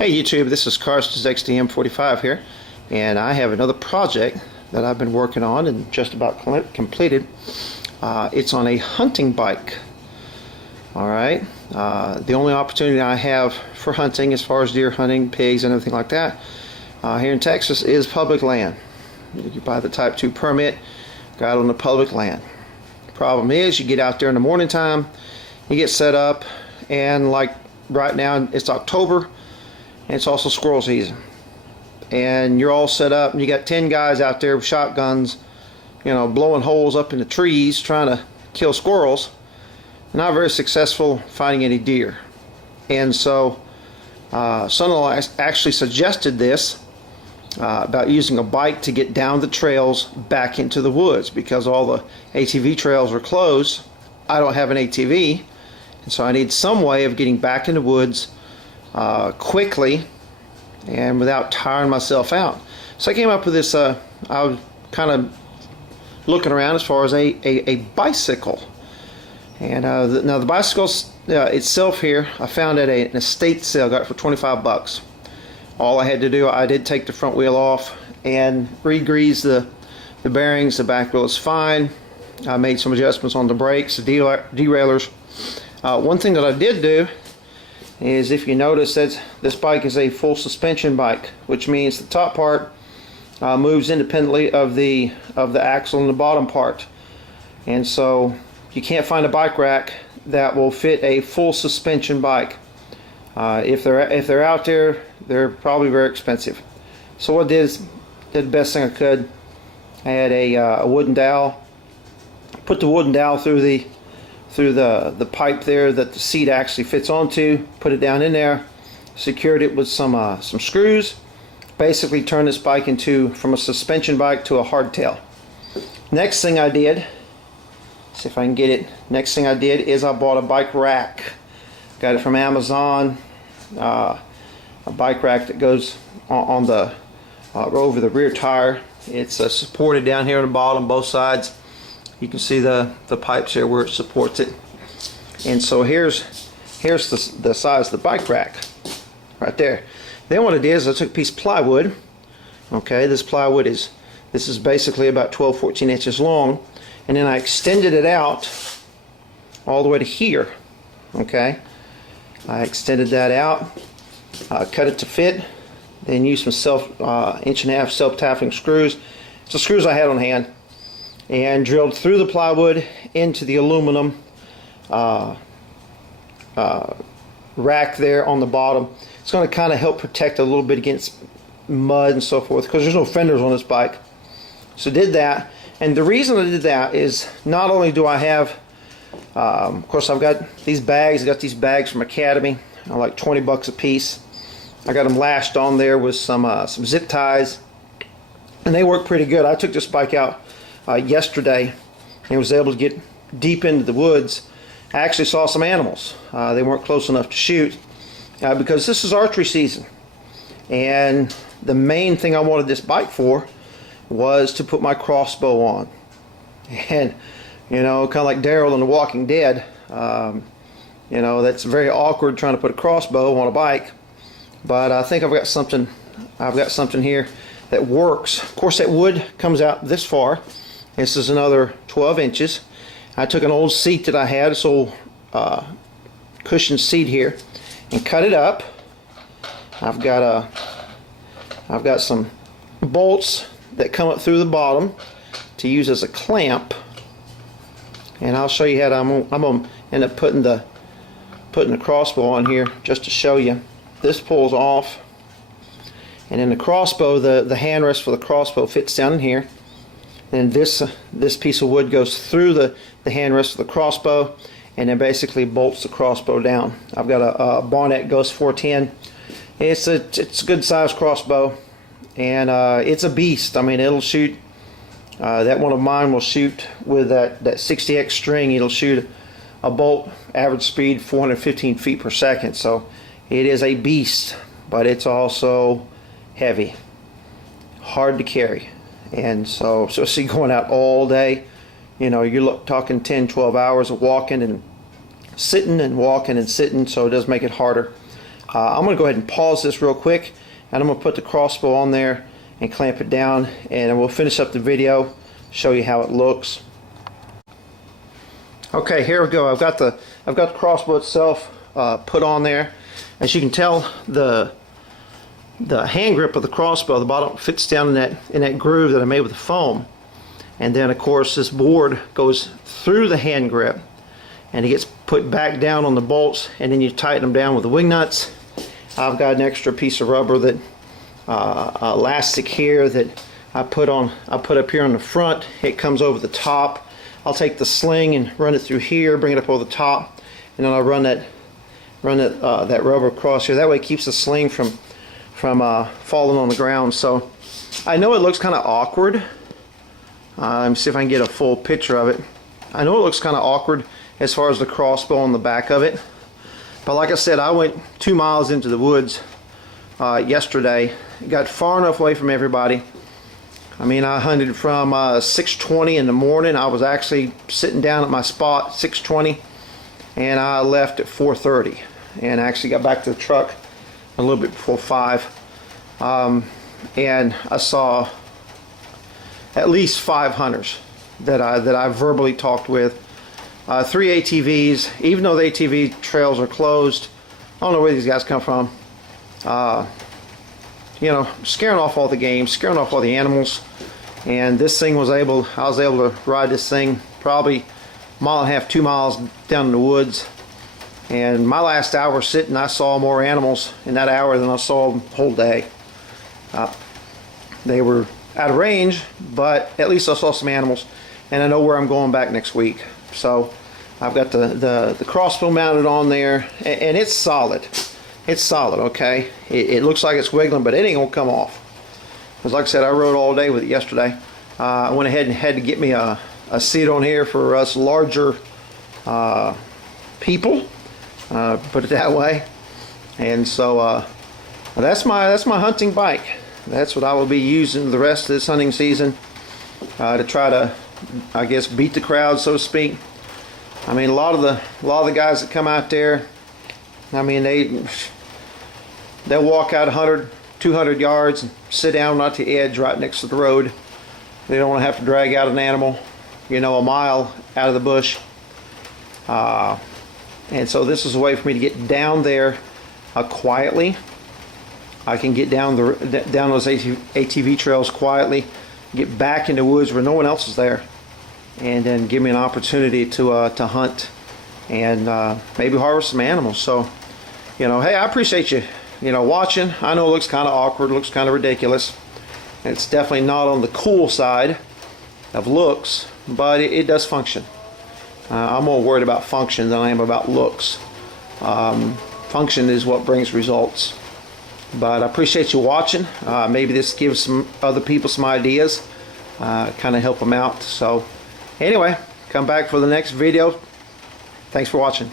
Hey YouTube, this is Carson's XDM45 here, and I have another project that I've been working on and just about completed. It's on a hunting bike. Alright, the only opportunity I have for hunting as far as deer hunting, pigs and everything like that here in Texas is public land. You buy the Type 2 permit, go out on the public land. Problem is, you get out there in the morning time, you get set up, and like right now it's October, and it's also squirrel season, and you're all set up and you got 10 guys out there with shotguns, you know, blowing holes up in the trees trying to kill squirrels. Not very successful finding any deer. And so son-in-law actually suggested this about using a bike to get down the trails back into the woods, because all the ATV trails are closed. I don't have an ATV, and so I need some way of getting back in the woods quickly and without tiring myself out. So I came up with this. I was kind of looking around as far as a bicycle, and now the bicycle itself here I found at an estate sale, got it for 25 bucks. All I had to do, I did take the front wheel off and re-grease the bearings. The back wheel is fine. I made some adjustments on the brakes, the derailleurs. One thing that I did do is, if you notice, that this bike is a full suspension bike, which means the top part moves independently of the axle and the bottom part. And so you can't find a bike rack that will fit a full suspension bike. If they're out there, they're probably very expensive. So what I did is did the best thing I could. I had a wooden dowel. Put the wooden dowel through the pipe there that the seat actually fits onto, put it down in there, secured it with some screws, basically turned this bike from a suspension bike to a hardtail. Next thing I did, see if I can get it, next thing I did is I bought a bike rack. Got it from Amazon, a bike rack that goes on the over the rear tire. It's supported down here on the bottom, both sides. You can see the pipes here where it supports it. And so here's the size of the bike rack right there. Then what I did is I took a piece of plywood. Okay, this plywood is basically about 12-14 inches long, and then I extended it out all the way to here. Okay, I extended that out, cut it to fit, then used some 1.5-inch self-tapping screws. So screws I had on hand, and drilled through the plywood into the aluminum rack there on the bottom. It's going to kind of help protect a little bit against mud and so forth, because there's no fenders on this bike. So did that, and the reason I did that is not only do I have, of course I've got these bags. I got these bags from Academy, like 20 bucks a piece. I got them lashed on there with some zip ties, and they work pretty good. I took this bike out yesterday and was able to get deep into the woods. I actually saw some animals. They weren't close enough to shoot because this is archery season, and the main thing I wanted this bike for was to put my crossbow on. And you know, kind of like Daryl in The Walking Dead, you know, that's very awkward trying to put a crossbow on a bike, but I think I've got something here that works. Of course, that wood comes out this far. This is another 12 inches. I took an old seat that I had, this old cushioned seat here, and cut it up. I've got some bolts that come up through the bottom to use as a clamp, and I'll show you how I'm gonna end up putting the crossbow on here just to show you. This pulls off, and then the crossbow, the handrest for the crossbow fits down in here. And this piece of wood goes through the handrest of the crossbow, and then basically bolts the crossbow down. I've got a Barnett Ghost 410. It's a good sized crossbow, and it's a beast. I mean, it'll shoot. That one of mine will shoot with that 60X string. It'll shoot a bolt average speed 415 feet per second. So it is a beast, but it's also heavy, hard to carry. And so see, going out all day, you know, you're talking 10-12 hours of walking and sitting and walking and sitting, so it does make it harder. I'm going to go ahead and pause this real quick, and I'm going to put the crossbow on there and clamp it down, and we'll finish up the video, show you how it looks. Okay, here we go. I've got the crossbow itself put on there. As you can tell, the hand grip of the crossbow, the bottom fits down in that groove that I made with the foam, and then of course this board goes through the hand grip, and it gets put back down on the bolts, and then you tighten them down with the wing nuts. I've got an extra piece of rubber that elastic here that I put up here on the front. It comes over the top. I'll take the sling and run it through here, bring it up over the top, and then I'll run that rubber across here. That way it keeps the sling from falling on the ground. So I know it looks kind of awkward. Let me see if I can get a full picture of it. I know it looks kind of awkward as far as the crossbow on the back of it, but like I said, I went 2 miles into the woods yesterday. Got far enough away from everybody. I mean, I hunted from 6:20 in the morning. I was actually sitting down at my spot 6:20, and I left at 4:30, and actually got back to the truck a little bit before 5. And I saw at least 5 hunters that I verbally talked with. 3 ATVs, even though the ATV trails are closed. I don't know where these guys come from. You know, scaring off all the game, scaring off all the animals. And this thing I was able to ride this thing probably 1.5 miles, 2 miles down in the woods. And my last hour sitting, I saw more animals in that hour than I saw the whole day. They were out of range, but at least I saw some animals, and I know where I'm going back next week. So I've got the crossbow mounted on there, and it's solid. It's solid, okay? It looks like it's wiggling, but it ain't gonna come off. Because like I said, I rode all day with it yesterday. I went ahead and had to get me a seat on here for us larger people, put it that way. And so that's my hunting bike. That's what I will be using the rest of this hunting season to try to, I guess, beat the crowd, so to speak. I mean, a lot of the guys that come out there, I mean, they'll walk out 100, 200 yards and sit down at the edge right next to the road. They don't want to have to drag out an animal, you know, a mile out of the bush. And so this is a way for me to get down there quietly. I can get down those ATV trails quietly, get back in the woods where no one else is there, and then give me an opportunity to hunt and maybe harvest some animals. So, you know, hey, I appreciate you, watching. I know it looks kind of awkward, looks kind of ridiculous. It's definitely not on the cool side of looks, but it does function. I'm more worried about function than I am about looks. Function is what brings results. But I appreciate you watching. Maybe this gives some other people some ideas, kind of help them out. So anyway, come back for the next video. Thanks for watching.